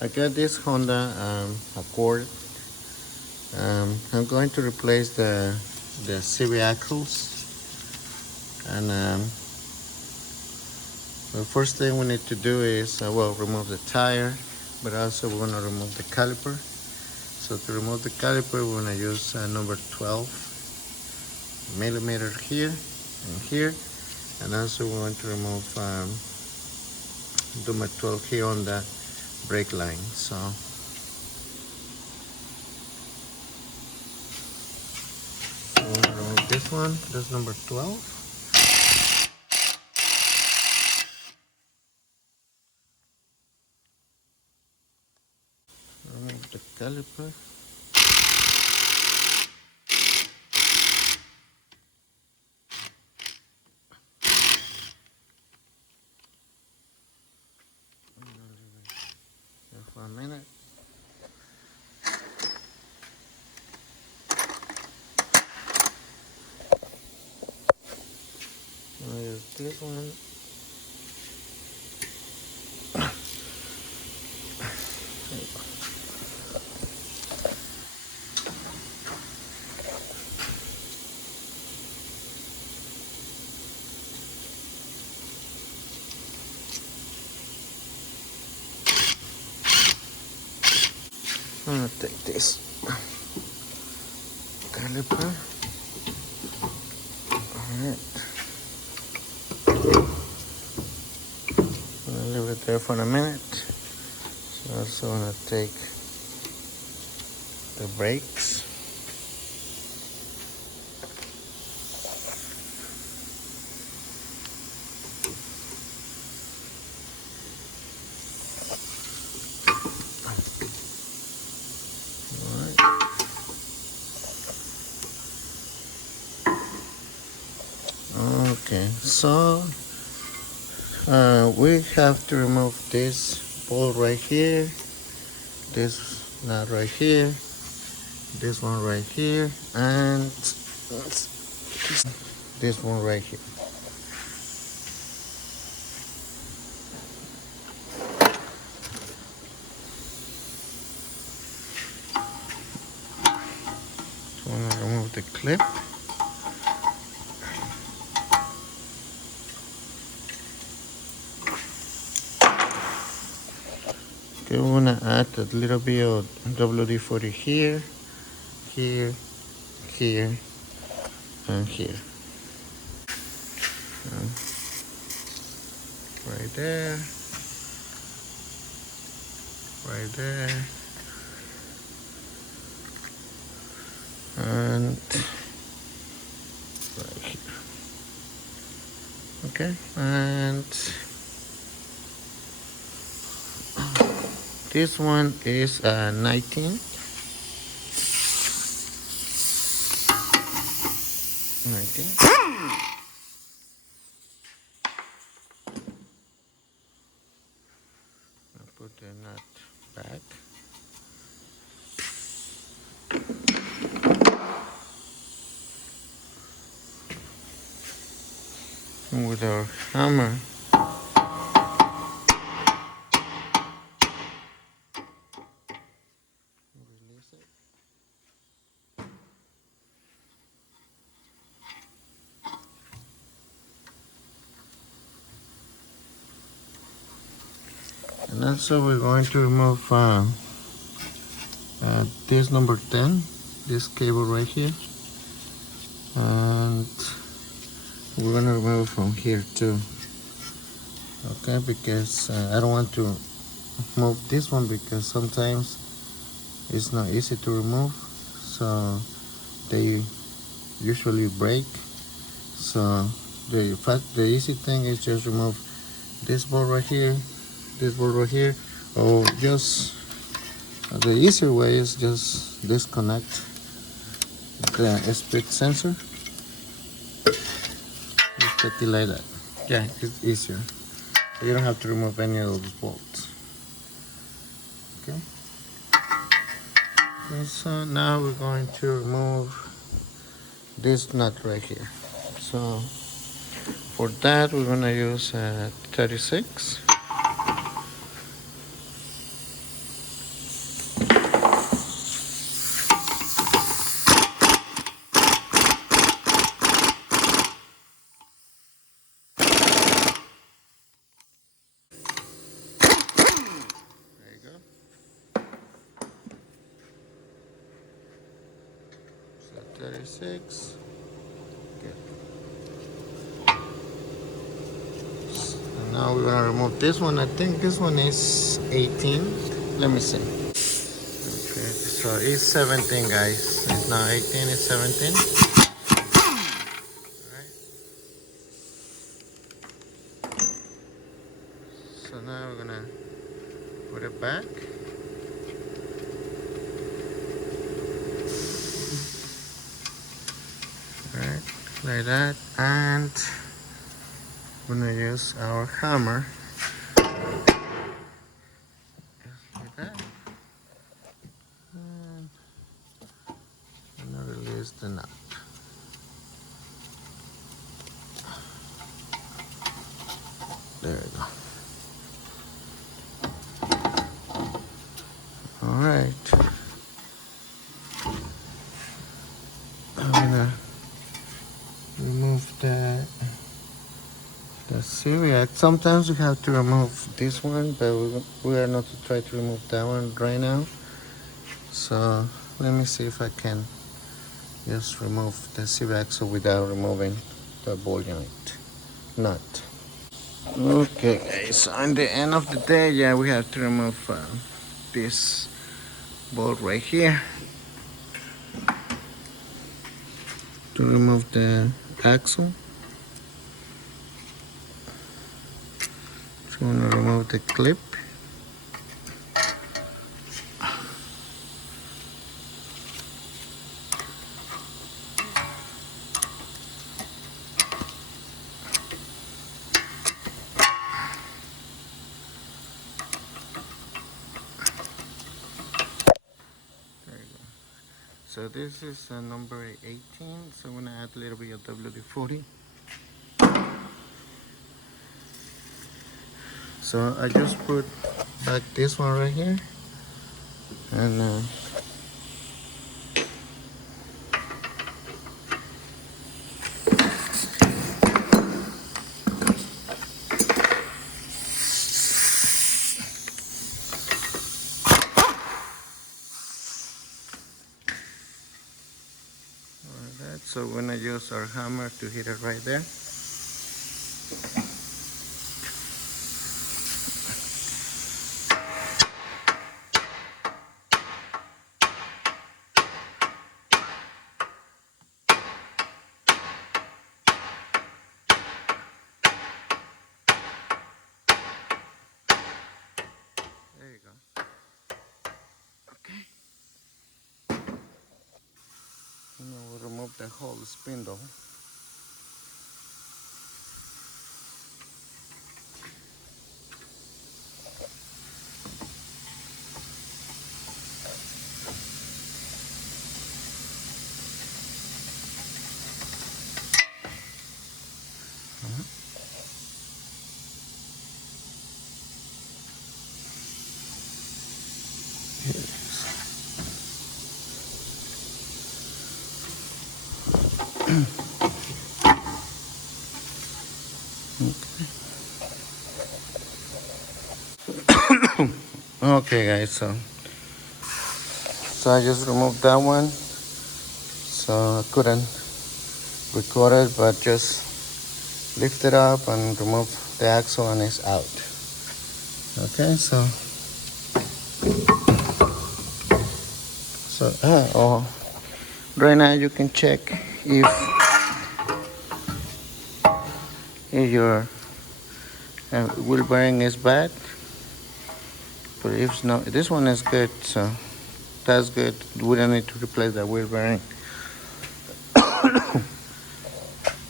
I got this Honda Accord. I'm going to replace the CV axles, and the first thing we need to do is remove the tire, but also we're going to remove the caliper. So to remove the caliper, we're going to use number 12 millimeter here and here, and also we're going to remove number 12 here on the brake line. So we're going to remove this one. That's number 12. Remove the caliper. Here for a minute. I'll use this one. I'm gonna take this caliper. Alright. I'm gonna leave it there for a minute. So I'm also gonna take the brakes. Okay, so we have to remove this bolt right here, this nut right here, this one right here, and this one right here. So I'm gonna remove the clip. Okay, we're gonna add a little bit of WD-40 here, here, here, and here. Right there, right there, and right here. Okay, and this one is 19. 19. I'll put the nut back. And with our hammer, release it. And also we're going to remove this number 10, this cable right here, and we're gonna remove from here too. Okay, because I don't want to move this one because sometimes it's not easy to remove, so they usually break. So the easy thing is just remove this bolt right here, this bolt right here, or just the easier way is just disconnect the speed sensor. Just put it like that. Yeah, it's easier. So you don't have to remove any of those bolts. Okay. Okay, so now we're going to remove this nut right here. So for that we're gonna use 36. 36. Good. And now we're gonna remove this one. I think this one is 18. Let me see. Okay, so it's 17, guys. It's not 18, it's 17. Alright. So now we're gonna put it back. Alright, like that. And we're gonna use our hammer. Like that. And I'm gonna release the nut. There we go. Alright. I'm gonna remove the Syriac. Sometimes we have to remove this one, but we are not to try to remove that one right now. So let me see if I can just remove the Syriac without removing the ball joint nut. Okay guys, so on the end of the day, yeah, we have to remove this bolt right here to remove the axle. So I'm going to remove the clip. So this is number 18, so I'm going to add a little bit of WD-40. So I just put back this one right here, and like that. So we're going to use our hammer to hit it right there. There you go. Okay. Now we'll remove the whole spindle. Okay guys, so I just removed that one, so I couldn't record it, but just lift it up and remove the axle and it's out. Okay, so right now you can check if your wheel bearing is bad, but if not, this one is good, so that's good. We don't need to replace the wheel bearing.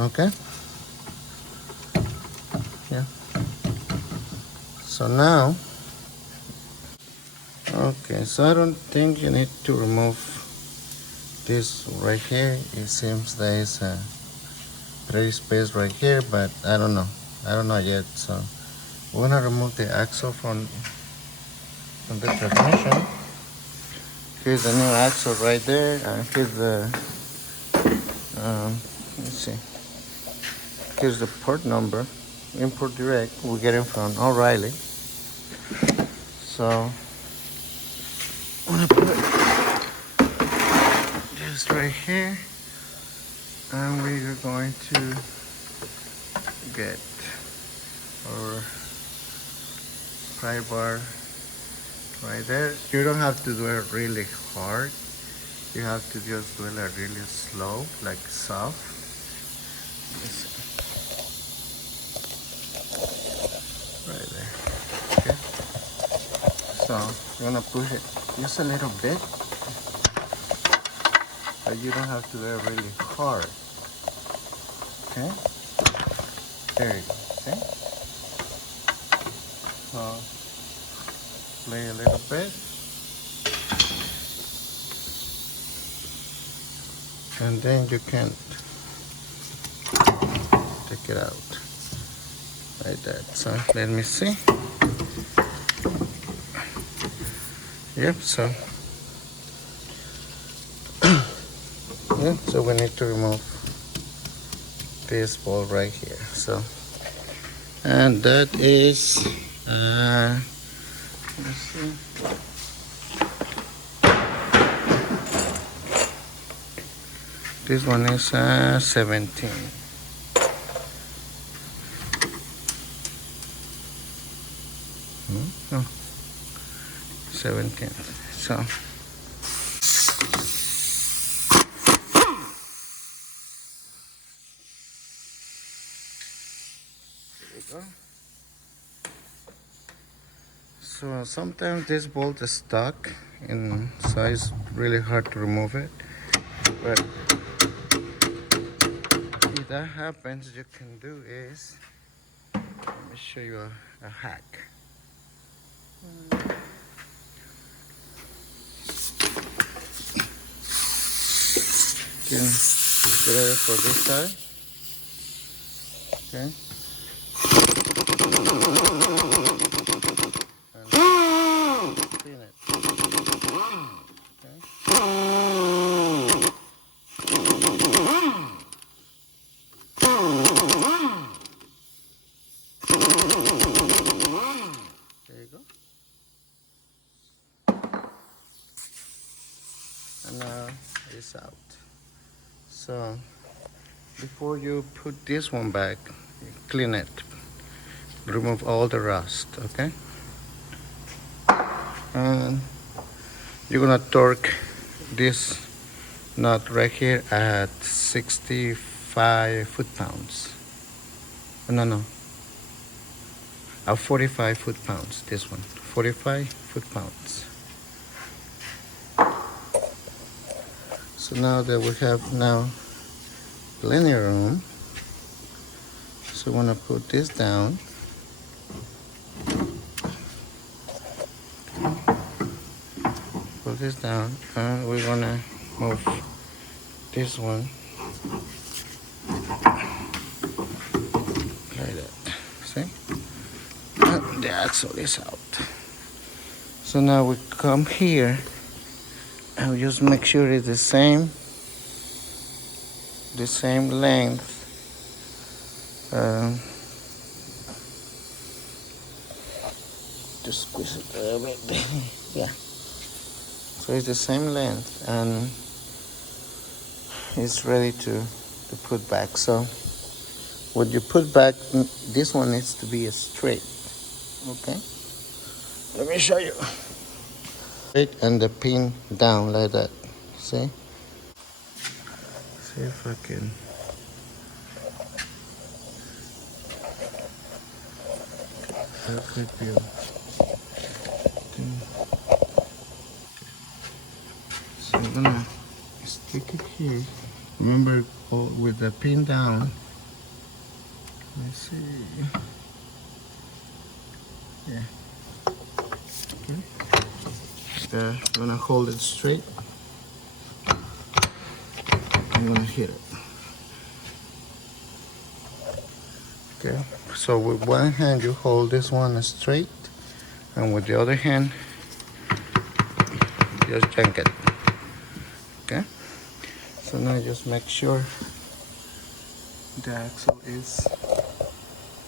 Okay, yeah, so now, okay, so I don't think you need to remove this right here. It seems there is a pretty space right here, but I don't know yet. So we're gonna remove the axle from the transmission. Here's the new axle right there, and here's the let's see, here's the part number, import direct. We get it from O'Reilly. So I'm gonna put it just right here. And we're going to get our pry bar right there. You don't have to do it really hard. You have to just do it really slow, like soft. Right there. Okay. So you're gonna push it just a little bit, but you don't have to do it really hard. Okay. There you go. Okay. So play a little bit, and then you can take it out like that. So let me see. Yep. So yeah. So we need to remove this ball right here. So and that is let's see. This one is 17. No, 17. So there we go. So sometimes this bolt is stuck, and so it's really hard to remove it. But if that happens, you can do is, let me show you a hack. You can get it for this side. Okay. And clean it. Okay. There you go. And now it's out. So before you put this one back, clean it. Remove all the rust, okay? And you're gonna torque this nut right here at 65 foot-pounds. No. 45 foot-pounds, this one. 45 foot-pounds. So now that we have now plenty of room, so I'm gonna put this down. Put this down, and we're gonna move this one like that. See? And the axle is out. So now we come here and we just make sure it's the same length. Just squeeze it a little bit. Yeah. So it's the same length, and it's ready to put back. So when you put back, this one needs to be straight. Okay. Let me show you. Straight, and the pin down like that. See? See if I can. Perfect view. So I'm gonna stick it here. Remember, with the pin down. Let's see. Yeah. Okay. There. I'm gonna hold it straight. I'm gonna hit it. Okay. So with one hand you hold this one straight, and with the other hand just yank it. Okay. So now just make sure the axle is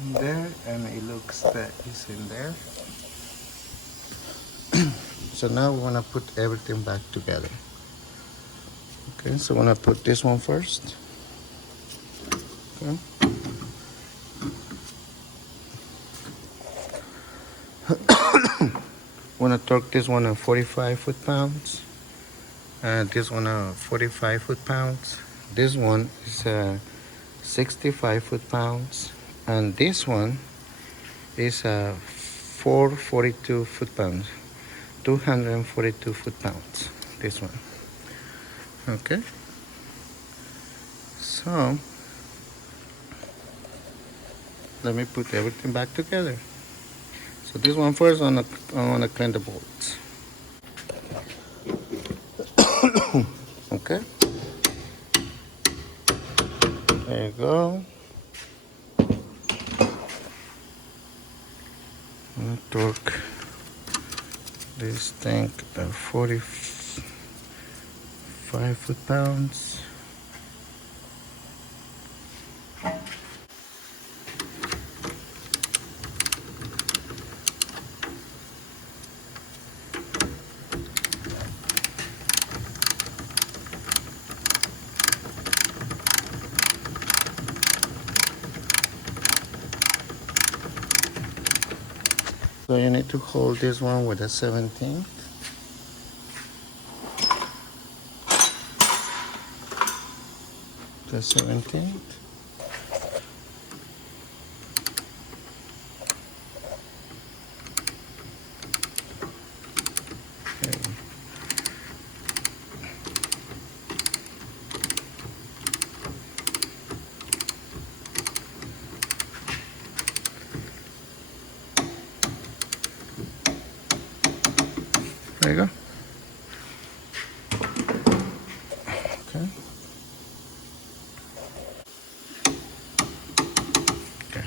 in there, and it looks that it's in there. So now we want to put everything back together. Okay, so I'm gonna put this one first. Okay. Want to torque this one at 45 foot-pounds. This one 45 foot-pounds. This one is 65 foot-pounds, and this one is 442 foot-pounds, 242 foot-pounds. This one. Okay. So let me put everything back together. So this one first, I want to clean the bolts. Okay. There you go. I'm gonna torque this thing at 45 foot-pounds. So you need to hold this one with a 17th. The 17th. Okay. There you go. Okay. Okay.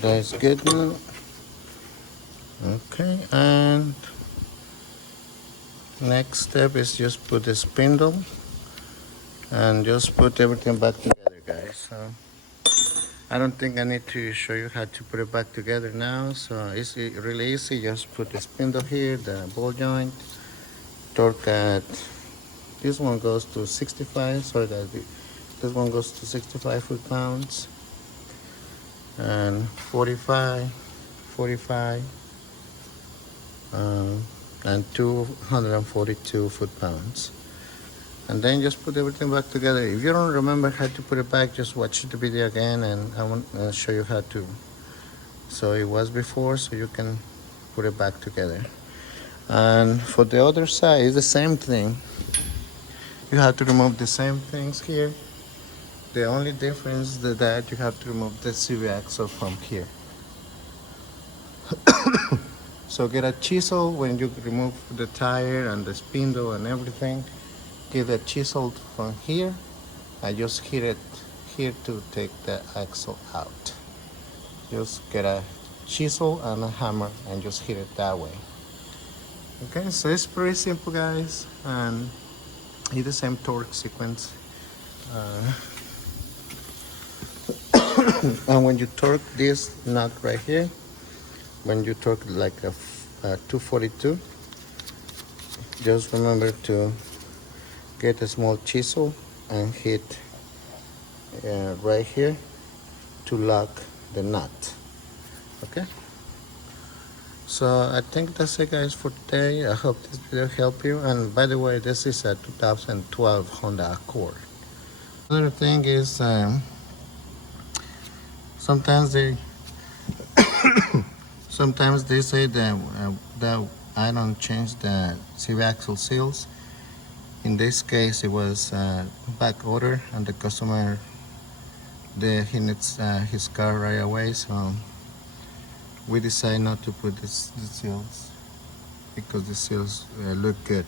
That's good now. Okay, and next step is just put the spindle and just put everything back together, guys. So I don't think I need to show you how to put it back together now. So it's really easy. Just put the spindle here, the ball joint, torque at, this one goes to 65, sorry guys, this one goes to 65 foot-pounds, and 45, and 242 foot-pounds. And then just put everything back together. If you don't remember how to put it back, just watch the video again, and I want to show you how to. So it was before, so you can put it back together. And for the other side, it's the same thing. You have to remove the same things here. The only difference is that you have to remove the CV axle from here. So get a chisel when you remove the tire and the spindle and everything. Get a chisel from here and just hit it here to take the axle out. Just get a chisel and a hammer and just hit it that way. Okay, so it's pretty simple, guys, and it's the same torque sequence. And when you torque this nut right here, when you torque like a 242, just remember to get a small chisel and hit right here to lock the nut. Okay, so I think that's it, guys, for today. I hope this video helped you. And by the way, this is a 2012 Honda Accord. Another thing is sometimes they say that I don't change the CV axle seals. In this case, it was back order, and the customer, he needs his car right away, so we decided not to put the seals because the seals look good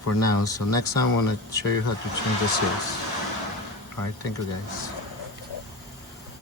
for now. So next time I want to show you how to change the seals. All right, thank you, guys.